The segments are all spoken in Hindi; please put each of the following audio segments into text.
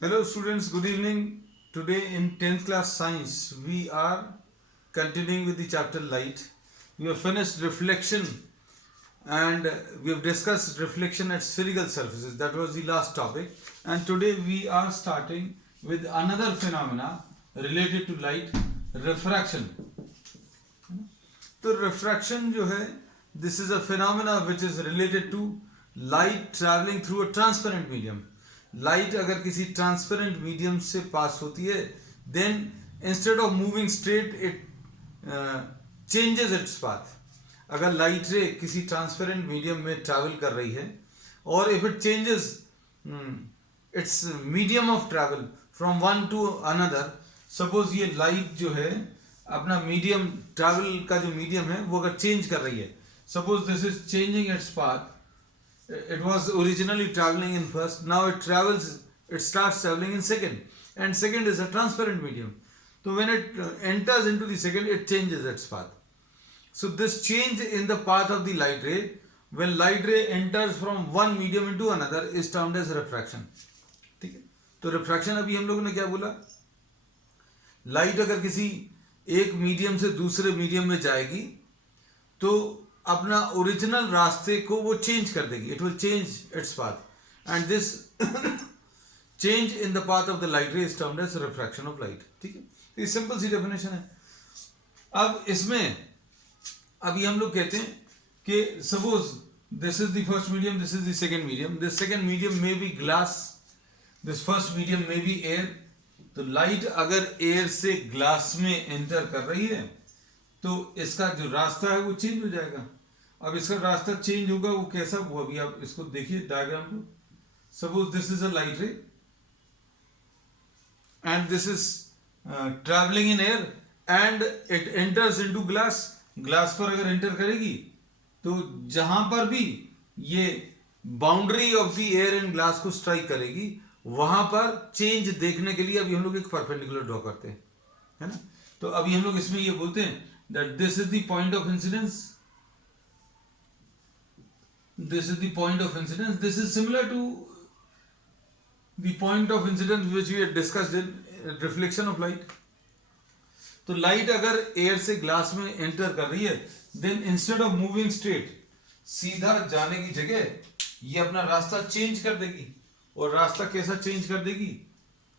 Hello students, good evening. Today in 10th class science we are continuing with the chapter light. We have finished reflection and we have discussed reflection at spherical surfaces. That was the last topic. And today we are starting with another phenomena related to light, refraction. तो refraction जो है, this is a phenomena which is related to light traveling through a transparent medium. Light अगर किसी ट्रांसपेरेंट मीडियम से पास होती है, then instead of moving straight it changes its path. अगर लाइट रे किसी ट्रांसपेरेंट मीडियम में ट्रैवल कर रही है और if it changes it's medium of travel from one two another, suppose ये लाइट जो है अपना मीडियम ट्रैवल का जो मीडियम है वो अगर चेंज कर रही है, suppose this is changing its path. It was originally traveling in first, now it starts traveling in second, and second is a transparent medium. So when it enters into the second, it changes its path. So this change in the path of the light ray, when light ray enters from one medium into another, is termed as refraction. ठीक है, तो रिफ्रैक्शन अभी हम लोगों ने क्या बोला, लाइट अगर किसी एक मीडियम से दूसरे मीडियम में जाएगी तो अपना ओरिजिनल रास्ते को वो चेंज कर देगी. It will change its path and this change in the path of the light ray is termed as refraction of light. ठीक है, ये सिंपल सी डेफिनेशन है. अब इसमें अभी हम लोग कहते हैं कि suppose this is the first medium, this is the second medium, this second medium में be glass, this first medium में बी एयर. तो लाइट अगर एयर से ग्लास में एंटर कर रही है तो इसका जो रास्ता है वो चेंज हो जाएगा. अब इसका रास्ता चेंज होगा, वो कैसा, वो अभी आप इसको देखिए डायग्राम को. Suppose this is a light रे and this is travelling in air and it enters into glass. Glass पर अगर एंटर करेगी तो जहां पर भी ये boundary of the air and glass को स्ट्राइक करेगी, वहां पर चेंज देखने के लिए अभी हम लोग एक परपेंडिकुलर ड्रॉ करते हैं, है ना. तो अभी हम लोग इसमें ये बोलते हैं that this is the point of incidence, this is the point of incidence. This is similar to the point of incidence which we had discussed in reflection of light. तो लाइट अगर एयर से ग्लास में एंटर कर रही है, then instead of moving straight, सीधा जाने की जगह ये अपना रास्ता चेंज कर देगी. और रास्ता कैसा चेंज कर देगी,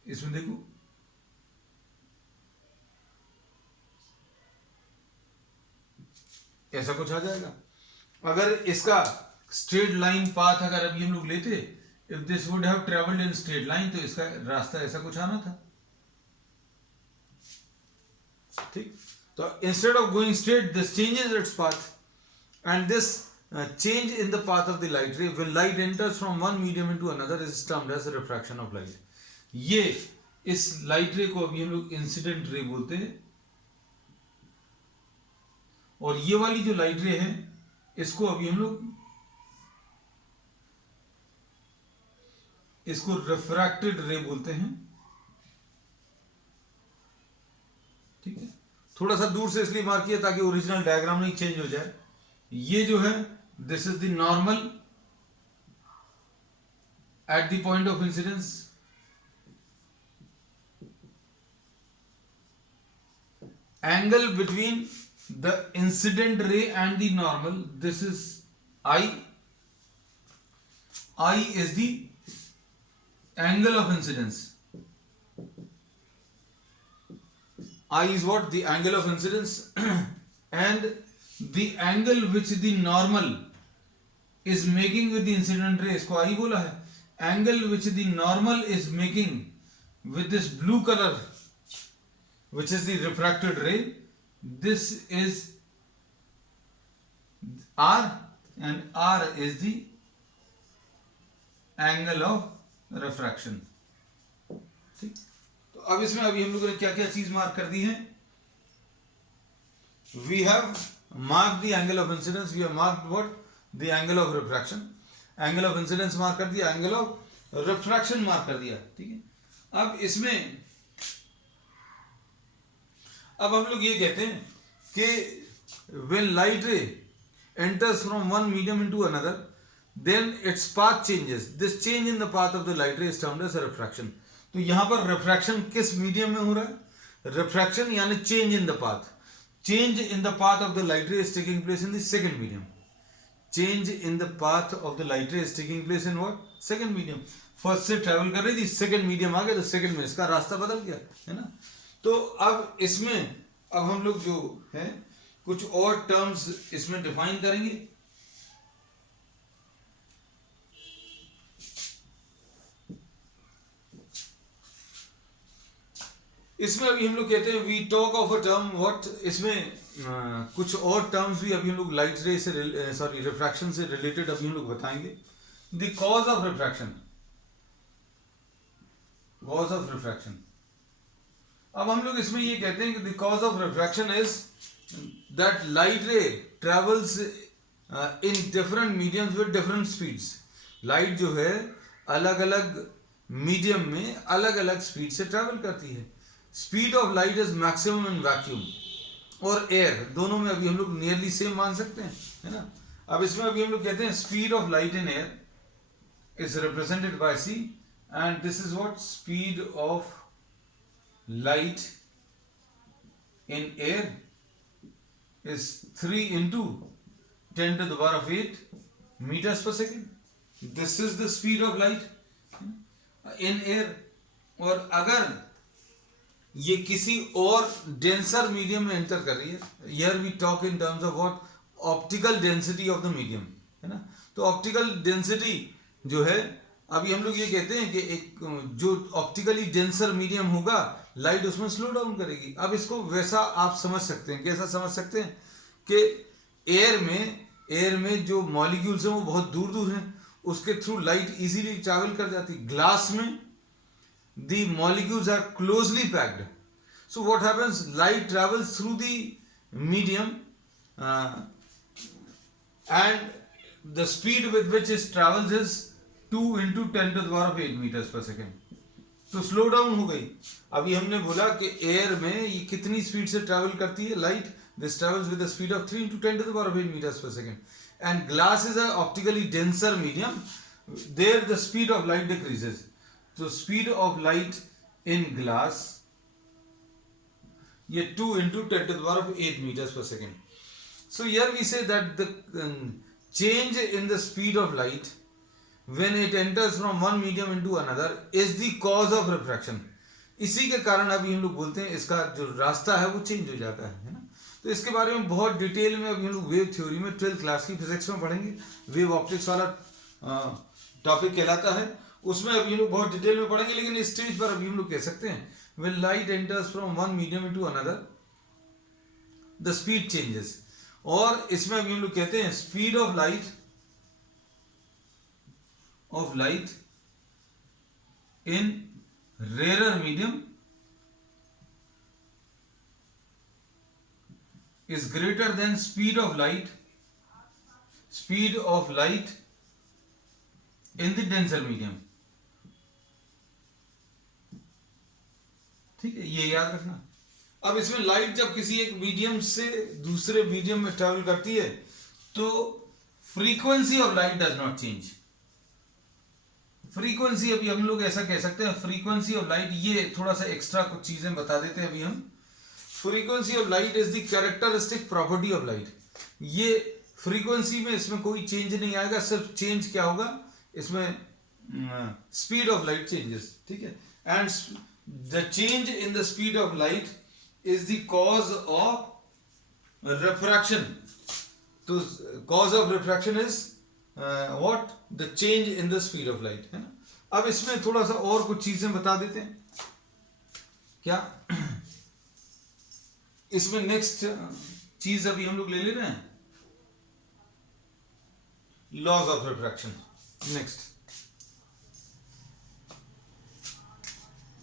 इसमें देखो, ऐसा कुछ आ जाएगा. अगर इसका स्ट्रेट लाइन पाथ अगर अभी हम लोग लेते, if this would have travelled in straight line, तो इसका रास्ता ऐसा कुछ आना था. ठीक, तो instead of going straight this changes its path and this change in the path of the light ray when light enters from one medium into another is termed as refraction of light. ये इस लाइट रे को अभी हम लोग इंसिडेंट रे बोलते हैं, और ये वाली जो लाइट रे है इसको अभी हम लोग इसको रिफ्रैक्टेड रे बोलते हैं. ठीक है, थोड़ा सा दूर से इसलिए मार्क किया ताकि ओरिजिनल डायग्राम नहीं चेंज हो जाए. ये जो है this is the normal at the point of incidence, angle between the incident ray and the normal, this is I is the angle of incidence. I is what? The angle of incidence and the angle which the normal is making with the incident ray, इसको I बोला है. Angle which the normal is making with this blue color which is the refracted ray, this is R and R is the angle of refraction. ठीक, तो अब इसमें अभी हम लोगों ने क्या क्या चीज मार्क कर दी है. We have marked the angle of incidence, we have marked what? The angle of refraction. Angle of incidence mark कर दिया, angle of refraction मार्क कर दिया. ठीक है, अब इसमें अब हम लोग ये कहते हैं कि when light ray enters from one medium into another, then its path changes. This change in the path of the light ray is termed as a refraction. तो यहां पर रिफ्रैक्शन किस मीडियम में हो रहा है? रिफ्रैक्शन यानी change in the path, change in the path of the light ray is taking place in the second medium. Change in the path of the light ray is taking place in what? Second medium. First से ट्रेवल कर रही थी, सेकंड मीडियम आ गया तो सेकंड में इसका रास्ता बदल गया, है ना. तो अब इसमें अब हम लोग जो है कुछ और टर्म्स इसमें डिफाइन करेंगे. इसमें अभी हम लोग कहते हैं we talk of a term what. इसमें कुछ और टर्म्स भी अभी हम लोग लाइट रे से रिफ्रैक्शन से रिलेटेड अभी हम लोग बताएंगे. The cause of refraction, cause of refraction. अब हम लोग इसमें ये कहते हैं कि the cause of refraction is that light ray travels in different mediums with different speeds. Light जो है अलग अलग मीडियम में अलग अलग स्पीड से ट्रेवल करती है. Speed of light is maximum in vacuum और एयर, दोनों में अभी हम लोग नियरली सेम मान सकते हैं, है ना. अब इसमें अभी हम लोग कहते हैं speed of light in air is represented by c and this is what speed of light in air is 3 into 10 to the power of 8 meters per second. This is the speed of light in air. और अगर ये किसी और डेंसर मीडियम में एंटर कर रही है, here we talk in terms of what? Optical density of the medium, है ना. तो ऑप्टिकल डेंसिटी जो है अभी हम लोग ये कहते हैं कि एक जो ऑप्टिकली डेंसर मीडियम होगा लाइट उसमें स्लो डाउन करेगी. अब इसको वैसा आप समझ सकते हैं, कैसा समझ सकते हैं कि एयर में जो मॉलिक्यूल्स हैं वो बहुत दूर दूर हैं, उसके थ्रू लाइट इजीली ट्रैवल कर जाती. ग्लास में the molecules are closely packed, so what happens? Light travels through the medium and the speed with which it travels is 2 into 10 to the power of 8 meters per second. तो स्लो डाउन हो गई. अभी हमने बोला कि एयर में ये कितनी स्पीड से ट्रैवल करती है light? This travels with the speed of 3 into 10 to the power of 8 meters per second. And glass is a optically denser medium, there the speed of light decreases. तो speed of light in glass ये 2 into 10 to the power of 8 meters per second. So here we say that the change in the speed of light when it enters from one medium into another is the cause of refraction. इसी के कारण अभी हम लोग बोलते हैं इसका जो रास्ता है वो चेंज हो जाता है ना. तो इसके बारे में बहुत डिटेल में अभी हम लोग वेव थ्योरी में 12th क्लास की फिजिक्स में पढ़ेंगे. वेव ऑप्टिक्स वाला टॉपिक कहलाता है, उसमें अभी हम लोग बहुत डिटेल में पढ़ेंगे. लेकिन इस स्टेज पर अभी हम लोग कह सकते हैं when light enters from one medium into another the speed changes. और इसमें अभी हम लोग कहते हैं speed of light in rarer medium is greater than speed of light in the denser medium. ठीक है, ये याद रखना. अब इसमें लाइट जब किसी एक मीडियम से दूसरे मीडियम में ट्रेवल करती है तो frequency of light does not change. Frequency अभी हम लोग ऐसा कह सकते हैं फ्रीक्वेंसी ऑफ लाइट, ये थोड़ा सा एक्स्ट्रा कुछ चीजें बता देते हैं अभी हम. Frequency of light is the characteristic property of light. ये फ्रीक्वेंसी में इसमें कोई चेंज नहीं आएगा, सिर्फ चेंज क्या होगा इसमें स्पीड ऑफ लाइट चेंजेस. ठीक है, and the change in the speed of light is the cause of refraction. तो cause of refraction is what? The change in the speed of light, है ना. अब इसमें थोड़ा सा और कुछ चीजें बता देते हैं. क्या इसमें नेक्स्ट चीज अभी हम लोग ले रहे हैं laws of refraction.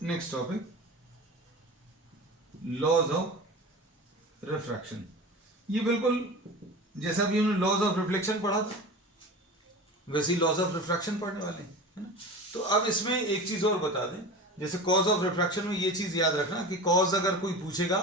Next topic laws of refraction. ये बिल्कुल जैसा भी हमने लॉज ऑफ रिफ्लेक्शन पढ़ा था वैसे ही लॉज ऑफ रिफ्रैक्शन पढ़ने वाले हैं, है ना. तो अब इसमें एक चीज और बता दें, जैसे कॉज ऑफ रिफ्रैक्शन में ये चीज याद रखना कि कॉज अगर कोई पूछेगा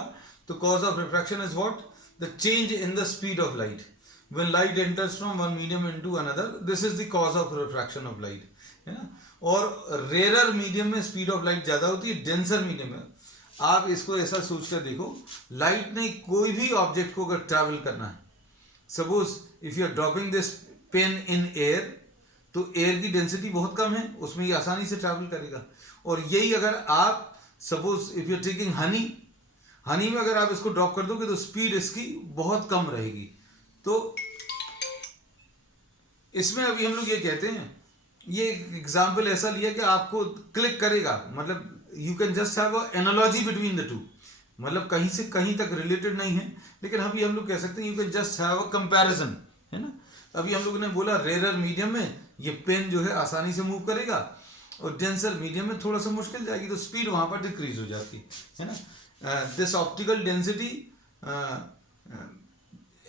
तो cause of refraction is what? The change in the speed of light when light enters from one medium into another. This is the cause of refraction of light, है ना. और रेयर मीडियम में स्पीड ऑफ लाइट ज़्यादा होती है, डेंसर मीडियम में। आप इसको ऐसा सोच कर देखो, लाइट ने कोई भी ऑब्जेक्ट को अगर ट्रैवल करना है, suppose if you are dropping this pen in air, तो एयर की डेंसिटी बहुत कम है, उसमें ये आसानी से ट्रैवल करेगा। और यही अगर आप suppose if you are taking honey में अगर आप इसको ड्रॉप कर दोगे तो स्पीड इसकी बहुत कम रहेगी। तो इसमें अभी हम लोग ये कहते हैं, ये एग्जाम्पल ऐसा लिया कि आपको क्लिक करेगा, मतलब you can just have a analogy between the two, मतलब कहीं से कहीं तक रिलेटेड नहीं है, लेकिन अभी हम लोग कह सकते हैं you can just have a comparison, है ना। अभी हम लोगों ने बोला रेयर मीडियम में ये पेन जो है आसानी से मूव करेगा, और डेंसर मीडियम में थोड़ा सा मुश्किल जाएगी, तो स्पीड वहां पर डिक्रीज हो जाती है ना। This optical density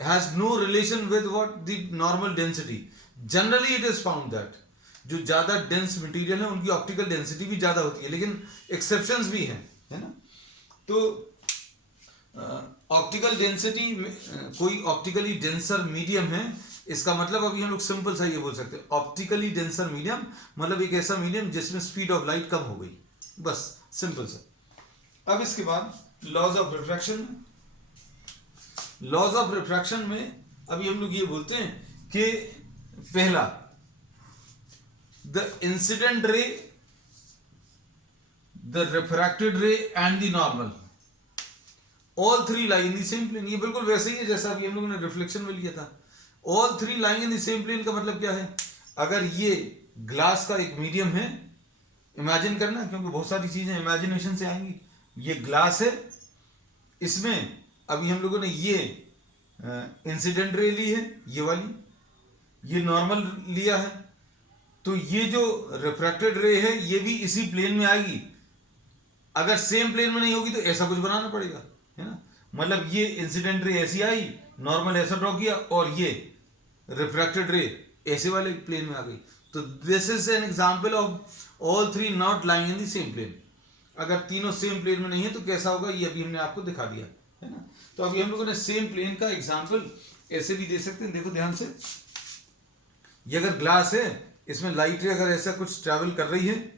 has no relation with what the normal density. Generally it is found that जो ज़्यादा डेंस मटेरियल है उनकी ऑप्टिकल डेंसिटी भी ज़्यादा होती है, लेकिन एक्सेप्शंस भी हैं, है ना। तो ऑप्टिकल डेंसिटी कोई ऑप्टिकली डेंसर मीडियम है, इसका मतलब अभी हम लोग सिंपल सा ये बोल सकते हैं, ऑप्टिकली डेंसर मीडियम मतलब एक ऐसा मीडियम जिसमें स्पीड ऑफ लाइट कम हो गई, बस सिंपल सा। अब इसके बाद laws of refraction. Laws of refraction में अभी हम लोग ये बोलते हैं कि पहला, the incident ray, the refracted ray and the normal, all three lie in the same plane. ये बिल्कुल वैसे ही है जैसा अभी हम लोगों ने रिफ्लेक्शन में लिया था। All three lie in the same plane का मतलब क्या है, अगर ये ग्लास का एक मीडियम है, इमेजिन करना, क्योंकि बहुत सारी चीजें इमेजिनेशन से आएंगी। ये ग्लास है, इसमें अभी हम लोगों ने ये इंसिडेंट रे ली है, ये वाली, ये नॉर्मल लिया है, तो ये जो रिफ्रैक्टेड रे है ये भी इसी प्लेन में आएगी। अगर सेम प्लेन में नहीं होगी तो ऐसा कुछ बनाना पड़ेगा, है ना। मतलब ये इंसिडेंट रे ऐसी आई, नॉर्मल ऐसा ड्रॉ किया, और ये रिफ्रैक्टेड रे ऐसे वाले प्लेन में आ गई। तो this is an example of all three not lying in the same plane. अगर तीनों सेम प्लेन में नहीं है तो कैसा होगा, ये अभी हमने आपको दिखा दिया, है ना। तो अभी हम लोगों ने सेम प्लेन का एग्जांपल ऐसे भी दे सकते हैं। देखो ध्यान से, ये अगर ग्लास है, इसमें लाइट रे अगर ऐसा कुछ ट्रैवल कर रही है,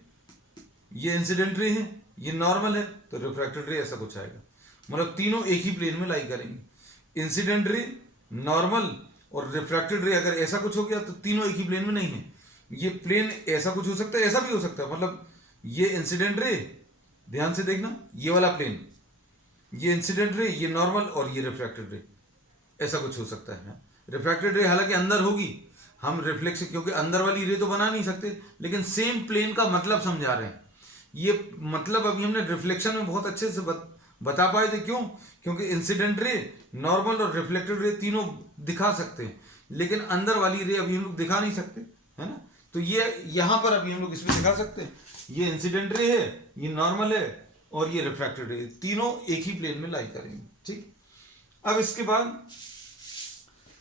ये इंसिडेंट रे है, ये नॉर्मल है, तो रिफ्रैक्टेड रे ऐसा कुछ आएगा। मतलब तीनों एक ही प्लेन में लाई करेंगे। इंसिडेंट रे, नॉर्मल और रिफ्रैक्टेड रे अगर ऐसा कुछ हो गया तो तीनों एक ही प्लेन में नहीं है। ये प्लेन ऐसा कुछ हो सकता है, ऐसा भी हो सकता है। मतलब ये इंसिडेंट रे, ध्यान से देखना, ये वाला प्लेन, ये इंसिडेंट रे, ये नॉर्मल, और ये रिफ्रैक्टेड रे, ऐसा कुछ हो सकता है। रिफ्रैक्टेड रे हालांकि अंदर होगी, हम रिफ्लेक्शन, क्योंकि अंदर वाली रे तो बना नहीं सकते, लेकिन सेम प्लेन का मतलब समझा रहे हैं। ये मतलब अभी हमने रिफ्लेक्शन में बहुत अच्छे से बता पाए थे। क्यों? क्योंकि इंसिडेंट रे, नॉर्मल और रिफ्लेक्टेड रे तीनों दिखा सकते हैं, लेकिन अंदर वाली रे अभी हम लोग दिखा नहीं सकते, है ना। तो ये यहां पर अभी हम लोग इसमें दिखा सकते हैं, ये इंसिडेंट रे है, ये नॉर्मल है, और ये रिफ्रैक्टेड रे, तीनों एक ही प्लेन में लाई करेंगे, ठीक। अब इसके बाद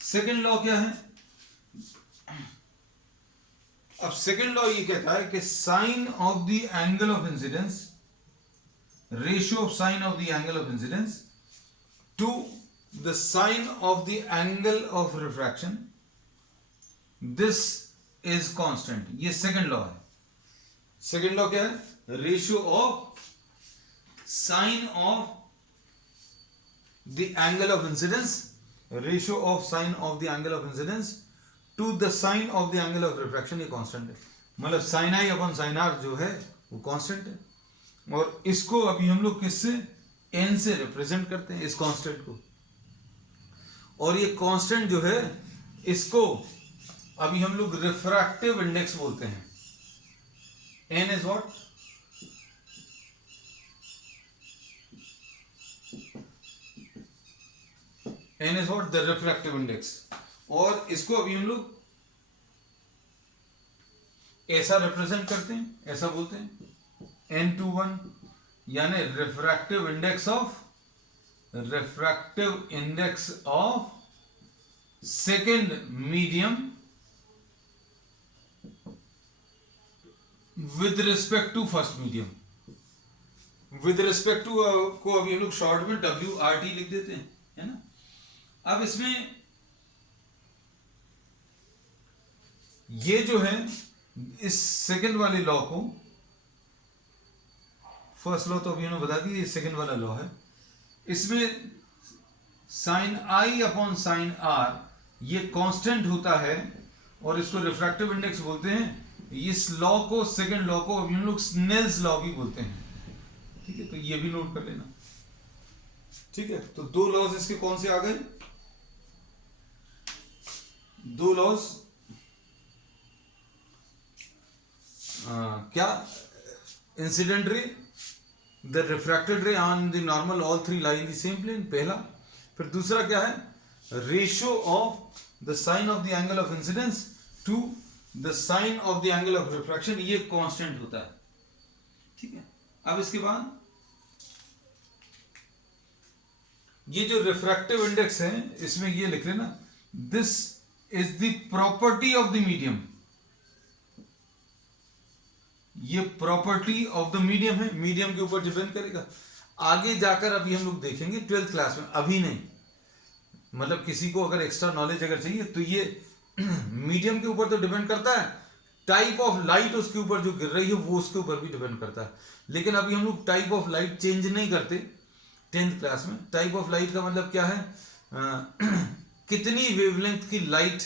सेकेंड लॉ क्या है? अब सेकेंड लॉ ये कहता है कि sine of the angle of incidence, ratio of sine of the angle of incidence to the sine of the angle of refraction, this is constant. ये सेकेंड लॉ है। सेकेंड लॉ क्या है? Ratio of sine of the angle of incidence, ratio of sine of the angle of incidence to the sine of the angle of refraction, ये कांस्टेंट है। मतलब sine i upon sine are जो है वो कांस्टेंट है, और इसको अभी हम लोग किससे, एन से रिप्रेजेंट करते हैं, इस कांस्टेंट को। और ये कांस्टेंट जो है, इसको अभी हम लोग रिफ्रैक्टिव इंडेक्स बोलते हैं। N is what? N is what? The refractive index. और इसको अभी हम लोग ऐसा रिप्रेजेंट करते हैं, ऐसा बोलते हैं n21, यानी refractive index of second medium with respect to first medium. With respect to को अभी हम लोग शॉर्ट में WRT लिख देते हैं, है ना। अब इसमें ये जो है इस सेकंड वाले लॉ को, फर्स्ट लॉ तो अभी उन्होंने बता दिया, ये सेकंड वाला लॉ है, इसमें sine i upon sine r ये कांस्टेंट होता है और इसको रिफ्रैक्टिव इंडेक्स बोलते हैं। इस लॉ को, सेकंड लॉ को अभी हम लोग स्नेल्स लॉ भी बोलते हैं। ठीक है, तो ये भी नोट कर लेना। ठीक है, तो दो लॉज इसके कौन से आ गए? दो लॉज क्या? Incident ray, the refracted ray on the normal, all three lie in the same plane, पहला। फिर दूसरा क्या है? Ratio of the sine of the angle of incidence to the sine of the angle of refraction, ये कांस्टेंट होता है। ठीक है, अब इसके बाद ये जो रिफ्रैक्टिव इंडेक्स है इसमें ये लिख लेना, this is the property of the medium. ये प्रॉपर्टी ऑफ द मीडियम है, मीडियम के ऊपर डिपेंड करेगा। आगे जाकर अभी हम लोग देखेंगे 12th क्लास में, अभी नहीं। मतलब किसी को अगर एक्स्ट्रा नॉलेज अगर चाहिए तो ये मीडियम के ऊपर तो डिपेंड करता है, टाइप ऑफ लाइट उसके ऊपर जो गिर रही है वो उसके ऊपर भी डिपेंड करता है। लेकिन अभी हम लोग टाइप ऑफ लाइट चेंज नहीं करते 10th क्लास में। टाइप ऑफ लाइट का मतलब क्या है? कितनी वेवलेंथ की लाइट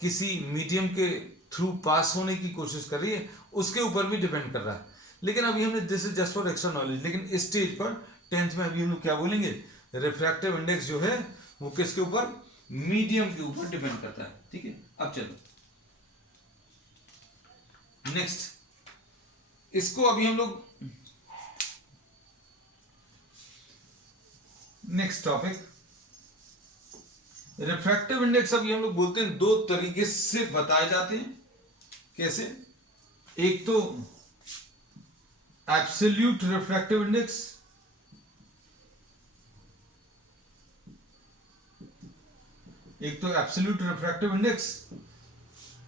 किसी मीडियम के थ्रू पास होने की कोशिश कर रही है उसके ऊपर भी डिपेंड कर रहा है। लेकिन अभी हमने, this is just for extra knowledge, लेकिन इस स्टेज पर 10th में अभी हम लोग क्या बोलेंगे? रिफ्रैक्टिव इंडेक्स जो है वो किसके ऊपर? मीडियम के ऊपर डिपेंड करता है। ठीक है, अब चलो नेक्स्ट, इसको अभी हम लोग, नेक्स्ट टॉपिक, रिफ्रैक्टिव इंडेक्स अभी हम लोग बोलते हैं दो तरीके से बताए जाते हैं। कैसे? एक तो एब्सोल्यूट रिफ्रैक्टिव इंडेक्स, एक तो एब्सोल्यूट रिफ्रैक्टिव इंडेक्स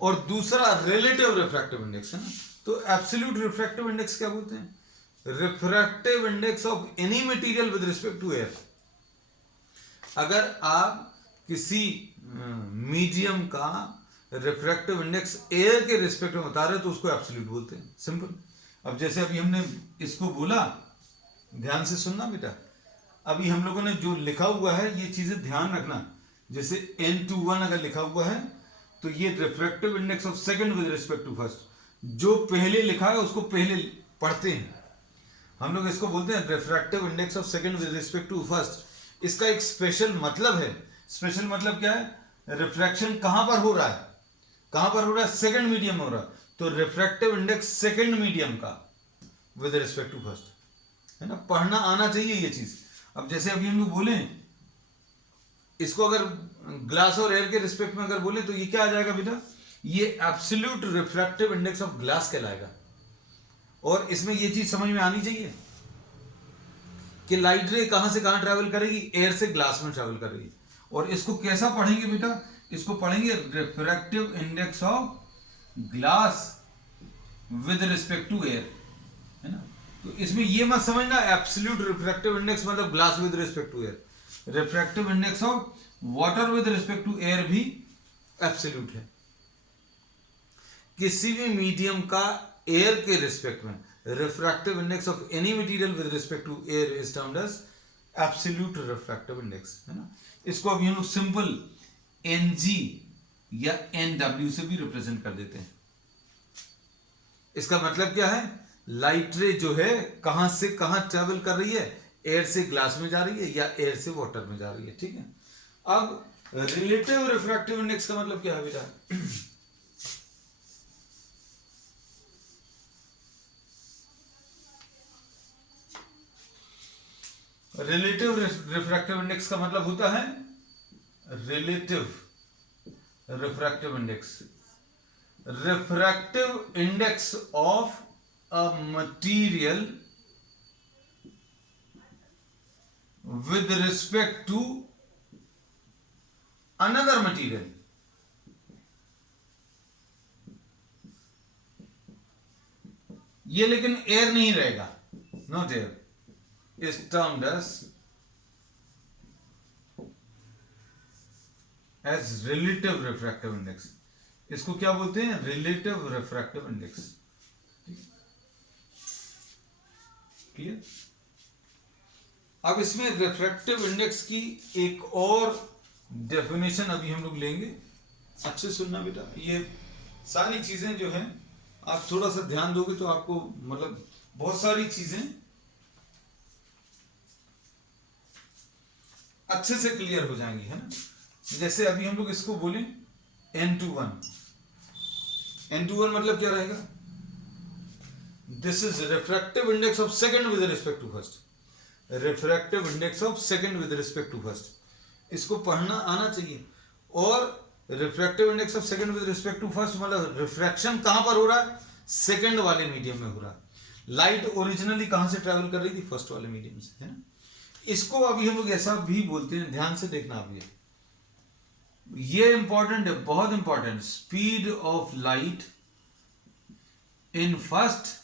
और दूसरा रिलेटिव रिफ्रैक्टिव इंडेक्स है ना। तो एब्सोल्यूट रिफ्रैक्टिव इंडेक्स क्या बोलते हैं? Refractive index of any material with respect to air. अगर आप किसी मीडियम का रिफ्रैक्टिव इंडेक्स एयर के रिस्पेक्ट में बता रहे हैं तो उसको एब्सोल्यूट बोलते हैं, सिंपल। अब जैसे अभी हमने इसको बोला, ध्यान से सुनना बेटा, अभी हम लोगों ने जो लिखा हुआ है ये चीजें ध्यान रखना। जैसे n21 अगर लिखा हुआ है तो ये refractive index of second with respect to first, जो पहले लिखा है उसको पहले पढ़ते हैं हम लोग, इसको बोलते हैं refractive index of second with respect to first. इसका एक स्पेशल मतलब है। स्पेशल मतलब क्या है? रिफ्रैक्शन कहां पर हो रहा है? कहां पर हो रहा है? सेकंड मीडियम में हो रहा है, तो रिफ्रैक्टिव इंडेक्स सेकंड मीडियम का विद रिस्पेक्ट टू फर्स्ट, है ना। पढ़ना आना चाहिए ये चीज। अब जैसे अभी हम लोग बोले इसको, अगर ग्लास और एयर के रिस्पेक्ट में अगर बोले तो ये क्या आ जाएगा बेटा? ये absolute refractive index of glass कहलाएगा। और इसमें ये चीज समझ में आनी चाहिए कि लाइट रे कहां से कहां ट्रैवल करेगी? एयर से ग्लास में ट्रैवल करेगी। और इसको कैसा पढ़ेंगे बेटा? इसको पढ़ेंगे refractive index of glass with respect to air, है ना। तो इसमें ये मत समझना एब्सोल्यूट रिफ्रैक्टिव इंडेक्स मतलब glass with respect to air. Refractive index of water with respect to air भी एब्सोल्यूट है। किसी भी मीडियम का एयर के रिस्पेक्ट में refractive index of any material with respect to air is termed as absolute refractive index, है ना। इसको अभी हम लोग सिंपल NG या NW से भी रिप्रेजेंट कर देते हैं। इसका मतलब क्या है? लाइट रे जो है कहां से कहां ट्रेवल कर रही है? एयर से ग्लास में जा रही है या एयर से वाटर में जा रही है। ठीक है, अब रिलेटिव रिफ्रैक्टिव इंडेक्स का मतलब क्या है बेटा? रिलेटिव रिफ्रैक्टिव इंडेक्स का मतलब होता है relative refractive index, refractive index of a material with respect to another material। ये लेकिन एयर नहीं रहेगा, not air, is termed as relative refractive index। इसको क्या बोलते हैं? Relative refractive index. क्लियर? अब इसमें रिफ्रैक्टिव इंडेक्स की एक और डेफिनेशन अभी हम लोग लेंगे। अच्छे सुनना बेटा, ये सारी चीजें जो हैं आप थोड़ा सा ध्यान दोगे तो आपको मतलब बहुत सारी चीजें अच्छे से क्लियर हो जाएंगी, है ना। जैसे अभी हम लोग इसको बोले N21, N21 मतलब क्या रहेगा? This is refractive index of second with respect to first. Refractive index of second with respect to first, इसको पढ़ना आना चाहिए। और refractive index of second with respect to first मतलब रिफ्रैक्शन कहां पर हो रहा है? सेकंड वाले मीडियम में हो रहा है। लाइट ओरिजिनली कहां से ट्रैवल कर रही थी? फर्स्ट वाले मीडियम से, है ना। इसको अभी हम लोग ऐसा भी बोलते हैं, ध्यान से देखना आप, ये इंपॉर्टेंट है, बहुत important. Speed of light in first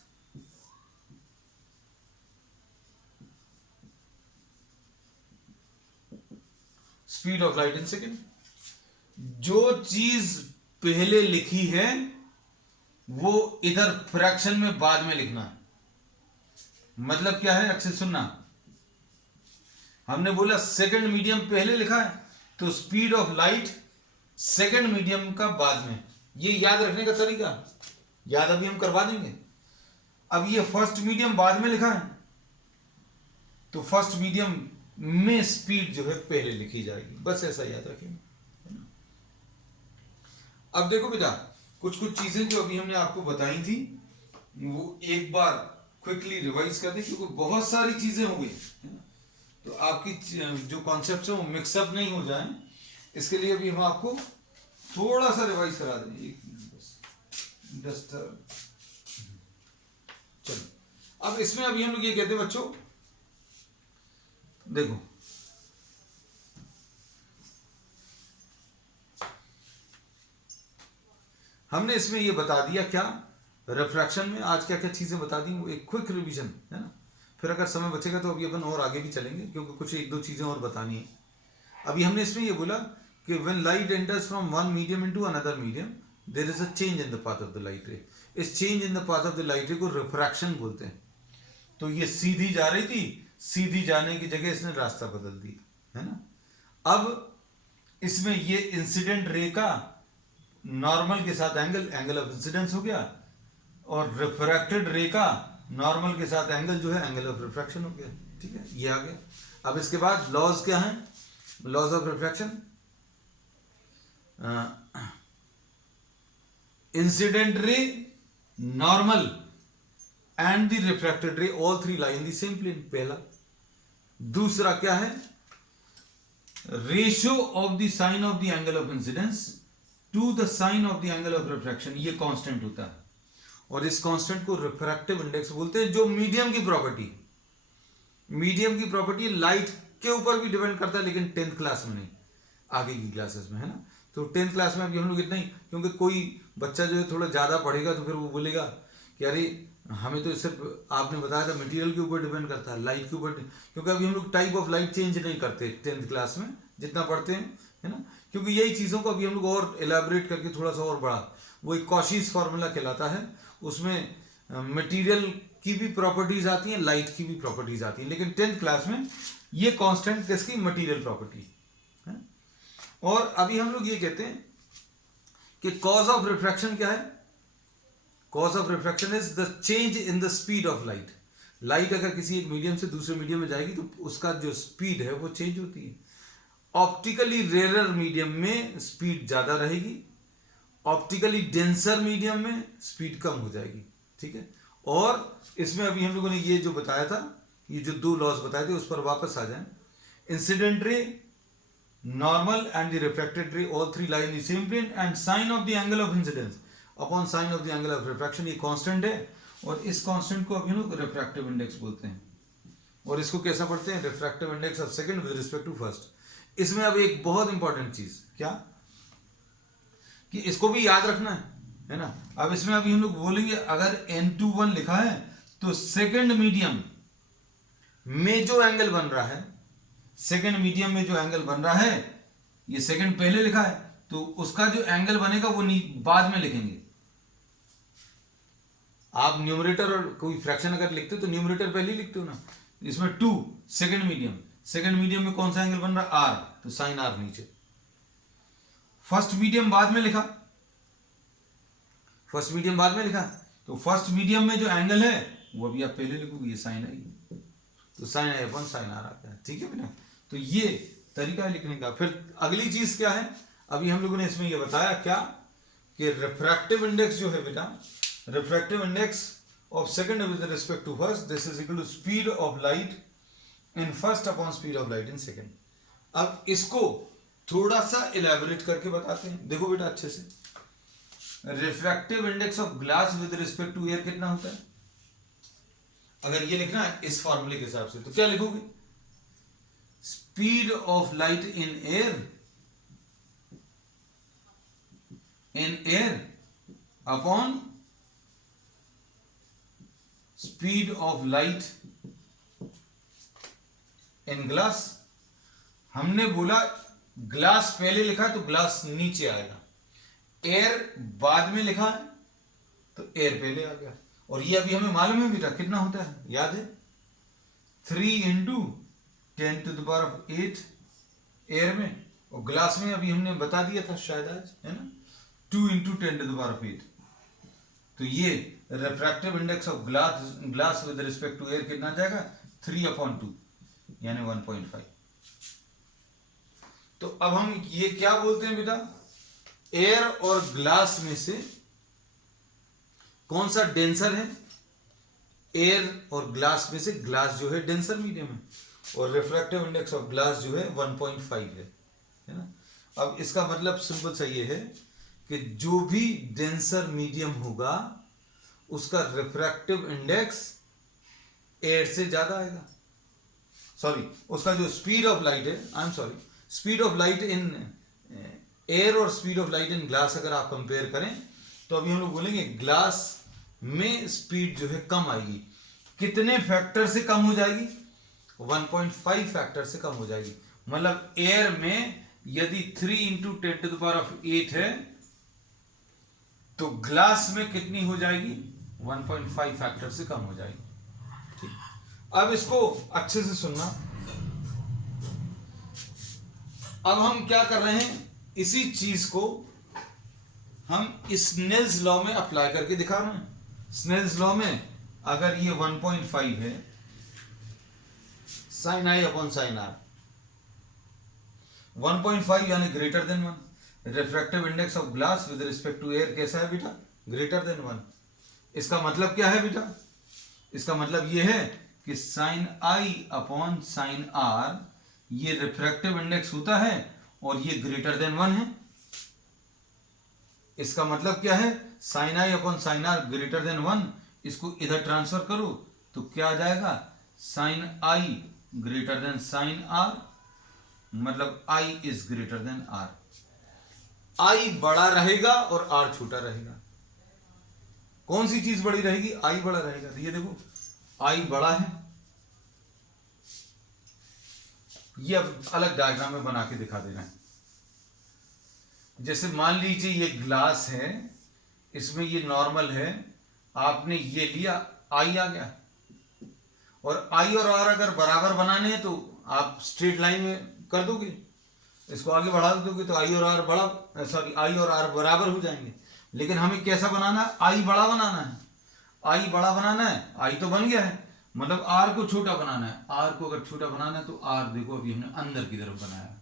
speed of light in second. जो चीज पहले लिखी है वो इधर फ्रैक्शन में बाद में लिखना है। मतलब क्या है? अच्छे सुनना, हमने बोला सेकंड मीडियम पहले लिखा है तो speed of light second medium का बाद में। ये याद रखने का तरीका याद अभी हम करवा देंगे। अब ये फर्स्ट मीडियम बाद में लिखा है तो फर्स्ट मीडियम में स्पीड जो है पहले लिखी जाएगी, बस ऐसा याद रखेंगे। अब देखो बेटा, कुछ कुछ चीजें जो अभी हमने आपको बताई थी वो एक बार क्विकली रिवाइज कर दें, क्योंकि बहुत सारी चीजें हो गई, है ना। तो आपकी जो कॉन्सेप्ट है वो मिक्सअप नहीं हो जाए, इसके लिए अभी हम आपको थोड़ा सा रिवाइज करा देंगे। एक मिनट बस, चलो। अब इसमें अभी हम लोग ये कहते हैं बच्चों, देखो हमने इसमें ये बता दिया क्या रिफ्रैक्शन में आज क्या क्या चीजें बता दी, वो एक क्विक रिवीजन, है ना। फिर अगर समय बचेगा तो अभी अपन और आगे भी चलेंगे, क्योंकि कुछ एक दो चीजें और बतानी है। अभी हमने इसमें ये बोला कि when light enters from one medium into another medium there is a change in the path of the light ray. इस change in the path of the light ray को रिफ्रैक्शन बोलते हैं। तो ये सीधी जा रही थी, सीधी जाने की जगह इसने रास्ता बदल दिया, है ना। अब इसमें ये इंसिडेंट रे का नॉर्मल के साथ एंगल ऑफ इंसिडेंस हो गया, और रिफ्रैक्टेड रे का नॉर्मल के साथ एंगल जो है एंगल ऑफ रिफ्रैक्शन हो गया। ठीक है, ये आ गया। अब इसके बाद लॉज क्या है? Laws of refraction, incident ray, normal and the refracted ray all three lie in the same plane, पहला। दूसरा क्या है? Ratio of the sine of the angle of incidence to the sine of the angle of refraction, ये कांस्टेंट होता है, और इस कांस्टेंट को रिफ्रैक्टिव इंडेक्स बोलते हैं। जो मीडियम की प्रॉपर्टी, मीडियम की प्रॉपर्टी लाइट के ऊपर भी डिपेंड करता है, लेकिन 10th क्लास में नहीं, आगे की क्लासेस में, है ना। तो 10th क्लास में अभी हम लोग इतना ही, क्योंकि कोई बच्चा जो है थोड़ा ज़्यादा पढ़ेगा तो फिर वो बोलेगा कि अरे हमें तो सिर्फ आपने बताया था मटेरियल के ऊपर डिपेंड करता है, लाइट के ऊपर, क्योंकि अभी हम लोग टाइप ऑफ लाइट चेंज नहीं करते 10th क्लास में जितना पढ़ते हैं, है ना। क्योंकि यही चीज़ों को अभी हम लोग और एलैबोरेट करके थोड़ा सा और बढ़ा, वो एक कॉशीज फार्मूला कहलाता है, उसमें मटेरियल की भी प्रॉपर्टीज आती हैं, लाइट की भी प्रॉपर्टीज आती हैं, लेकिन 10th क्लास में ये कांस्टेंट किसकी? मटेरियल प्रॉपर्टी है। और अभी हम लोग ये कहते हैं कि कॉज ऑफ रिफ्रैक्शन क्या है? Cause of refraction is the change in the speed of light. Light अगर किसी एक मीडियम से दूसरे मीडियम में जाएगी तो उसका जो स्पीड है वो चेंज होती है। ऑप्टिकली रेयर मीडियम में स्पीड ज्यादा रहेगी, ऑप्टिकली डेंसर मीडियम में स्पीड कम हो जाएगी। ठीक है, और इसमें अभी हम लोगों ने ये जो बताया था, ये जो दो लॉज बताए थे उस पर वापस आ जाएं। Incident ray, normal and the refracted ray all three lie in the same plane, and sine of the angle of incidence upon sine of the angle of refraction, ये कांस्टेंट है, और इस कांस्टेंट को अभी हम लोग रिफ्रैक्टिव इंडेक्स बोलते हैं। और इसको कैसा पढ़ते हैं? Refractive index of second with respect to first. इसमें अब एक बहुत इंपॉर्टेंट चीज क्या कि इसको भी याद रखना है ना। अब इसमें अभी हम लोग बोलेंगे अगर N21 लिखा है तो सेकंड मीडियम में जो एंगल बन रहा है, सेकंड मीडियम में जो एंगल बन रहा है, ये सेकंड पहले लिखा है तो उसका जो एंगल बनेगा वो बाद में लिखेंगे। आप न्यूमरेटर और कोई फ्रैक्शन अगर लिखते हो तो न्यूमरेटर पहले ही लिखते हो ना। इसमें 2 सेकंड मीडियम में कौन सा एंगल बन रहा है, आर, तो साइन आर नीचे। फर्स्ट मीडियम बाद में लिखा, तो फर्स्ट मीडियम में जो एंगल है वो अभी आप पहले लिखोगे, ये साइन आई, तो sine i upon sine r आता है। ठीक है बेटा, तो ये तरीका है लिखने का। फिर अगली चीज क्या है, अभी हम लोगों ने इसमें ये बताया क्या कि रिफ्रैक्टिव इंडेक्स जो है बेटा, refractive index of second with respect to first, this is equal to speed of light in first upon speed of light in second. अब इसको थोड़ा सा इलेबोरेट करके बताते हैं। देखो बेटा अच्छे से, refractive index of glass with respect to air कितना होता है? अगर ये लिखना है इस फॉर्मूले के हिसाब से तो क्या लिखोगे? Speed of light in air upon speed of light in glass. हमने बोला ग्लास पहले लिखा तो ग्लास नीचे आएगा, एयर बाद में लिखा है तो एयर पहले आ गया। और ये अभी हमें मालूम है बेटा कितना होता है, याद है? 3 × 10⁸ एयर में, और ग्लास में अभी हमने बता दिया था शायद आज, है ना, 2 × 10⁸। तो ये refractive index of glass with respect to air कितना आ जाएगा? 3/2 यानी 1.5। तो अब हम ये क्या बोलते हैं बेटा, एयर और ग्लास में से कौन सा डेंसर है? एयर और ग्लास में से ग्लास जो है डेंसर मीडियम है, और रिफ्रैक्टिव इंडेक्स ऑफ ग्लास जो है 1.5 है ना। अब इसका मतलब सिंपल सा ये है कि जो भी डेंसर मीडियम होगा उसका रिफ्रैक्टिव इंडेक्स एयर से ज्यादा आएगा। सॉरी, उसका जो स्पीड ऑफ लाइट है, speed of light in air और speed of light in glass अगर आप कंपेयर करें तो अभी हम लोग बोलेंगे ग्लास में स्पीड जो है कम आएगी। कितने फैक्टर से कम हो जाएगी? 1.5 फैक्टर से कम हो जाएगी। मतलब एयर में यदि 3 × 10⁸ है तो ग्लास में कितनी हो जाएगी? 1.5 फैक्टर से कम हो जाएगी। ठीक, अब इसको अच्छे से सुनना। अब हम क्या कर रहे हैं, इसी चीज को हम स्नेल्स लॉ में अप्लाई करके दिखा रहे हैं। स्नेल्स लॉ में अगर ये 1.5 है, sine i upon sine r, 1.5 यानी greater than 1। Refractive index of glass with respect to air कैसा है बेटा? Greater than 1। इसका मतलब क्या है बेटा? इसका मतलब ये है कि sine i upon sine r ये रिफ्रैक्टिव इंडेक्स होता है और ये ग्रेटर देन 1 है। इसका मतलब क्या है? Sine i upon sine r greater than 1। इसको इधर ट्रांसफर करो तो क्या आ जाएगा? Sine i greater than sine r, मतलब i is greater than r. I बड़ा रहेगा और आर छोटा रहेगा। कौन सी चीज बड़ी रहेगी? आई बड़ा रहेगा। तो ये देखो आई बड़ा है, ये अब अलग डायग्राम में बना के दिखा दे रहे हैं। जैसे मान लीजिए ये ग्लास है, इसमें ये नॉर्मल है, आपने ये लिया, आई आ गया, और आई और आर अगर बराबर बनाने हैं तो आप स्ट्रेट लाइन में कर दोगे, इसको आगे बढ़ा दोगे तो आई और आर आई और आर बराबर हो जाएंगे। लेकिन हमें कैसा बनाना है? आई बड़ा बनाना है। आई बड़ा बनाना है, आई तो बन गया है, मतलब आर को छोटा बनाना है। आर को अगर छोटा बनाना है तो आर देखो अभी हमने अंदर की तरफ बनाया,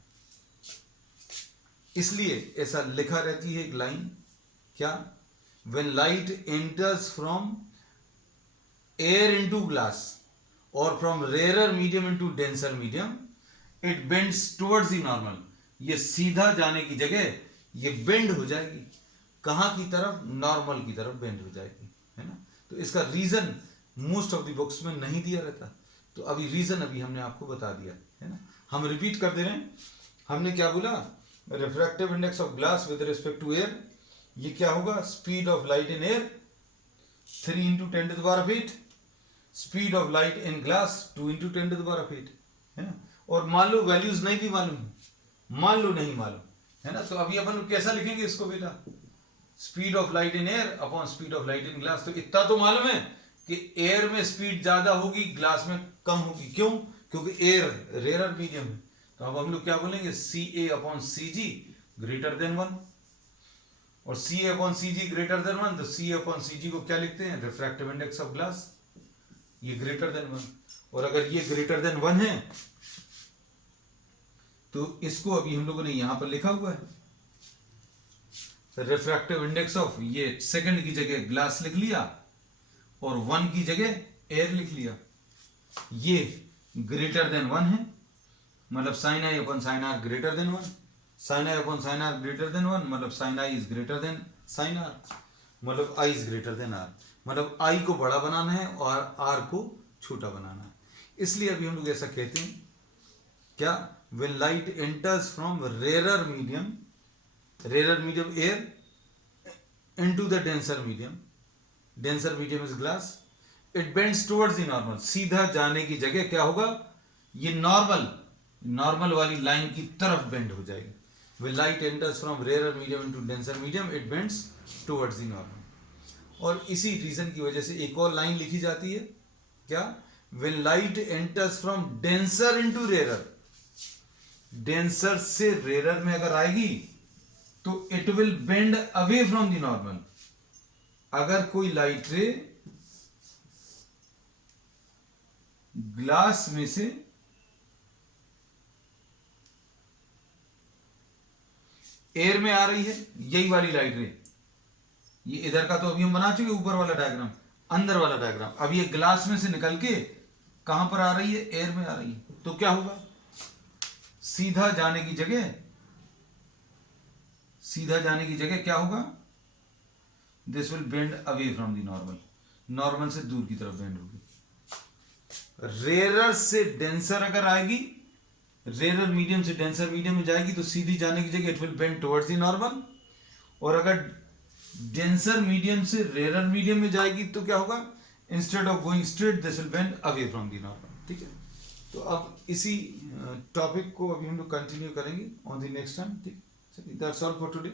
इसलिए ऐसा लिखा रहती है एक लाइन, क्या? When light enters from air into glass or from rarer medium into denser medium, it bends towards the normal. ये सीधा जाने की जगह ये बेंड हो जाएगी, कहां की तरफ? नॉर्मल की तरफ बेंड हो जाएगी, है ना। तो इसका reason most of the books में नहीं दिया रहता, तो अभी रीजन अभी हमने आपको बता दिया, है ना। हम रिपीट कर दे रहे हैं। हमने क्या बोला? Refractive index of glass with respect to air, ये क्या होगा? Speed of light in air 3 × 10⁸, speed of light in glass 2 × 10⁸, है ना। और मान लो वैल्यूज नहीं भी मालूम, मान लो नहीं मालूम, है ना। तो अभी अपन लोग कैसा लिखेंगे इसको बेटा, speed of light in air upon speed of light in glass. तो इतना तो मालूम है कि एयर में स्पीड ज्यादा होगी, ग्लास में कम होगी। क्यों? क्योंकि एयर रेयर मीडियम है। तो अब हम लोग क्या बोलेंगे, सी ए अपॉन सी जी ग्रेटर देन 1, और सी ए अपॉन सी जी ग्रेटर देन 1, तो सी ए अपॉन सी जी को क्या लिखते हैं, रिफ्रैक्टिव इंडेक्स ऑफ ग्लास, ये ग्रेटर देन 1। और अगर ये ग्रेटर देन 1 है तो इसको अभी हम लोगों ने यहां पर लिखा हुआ है, रिफ्रैक्टिव इंडेक्स ऑफ, ये सेकंड की जगह ग्लास लिख लिया और 1 की जगह एयर लिख लिया। ये ग्रेटर देन 1 है, मतलब sine i upon sine r greater than 1, sine i upon sine r greater than 1, मतलब sine i is greater than sine r, मतलब i is greater than r, मतलब आई को बड़ा बनाना है और आर को छोटा बनाना है। इसलिए अभी हम लोग ऐसा कहते हैं क्या, when light enters from rarer medium air into the denser medium is glass, it bends towards the normal, सीधा जाने की जगह क्या होगा, ये नॉर्मल वाली लाइन की तरफ बेंड हो जाएगी। when light enters from rarer medium into denser medium it bends towards the normal। और इसी रीजन की वजह से एक और लाइन लिखी जाती है क्या, when light enters from denser into rarer, denser से रेरर में अगर आएगी तो it will bend away from the normal. अगर कोई लाइट रे ग्लास में से एयर में आ रही है, यही वाली लाइट रे, ये इधर का तो अभी हम बना चुके ऊपर वाला डायग्राम, अंदर वाला डायग्राम। अब ये ग्लास में से निकल के कहां पर आ रही है, एयर में आ रही है, तो क्या होगा, सीधा जाने की जगह क्या होगा, this will bend away from the normal, normal से दूर की तरफ बेंड होगी। रेरर से डेंसर अगर आएगी, रेरर मीडियम से डेंसर मीडियम में जाएगी तो सीधी जाने की जगह it will bend towards the normal, और अगर डेंसर मीडियम से रेरर मीडियम में जाएगी तो क्या होगा, instead of going straight this will bend away from the normal. ठीक है, तो अब इसी टॉपिक को अभी हम लोग कंटिन्यू करेंगे ऑन द नेक्स्ट टाइम। ठीक, दैट्स ऑल फॉर टुडे।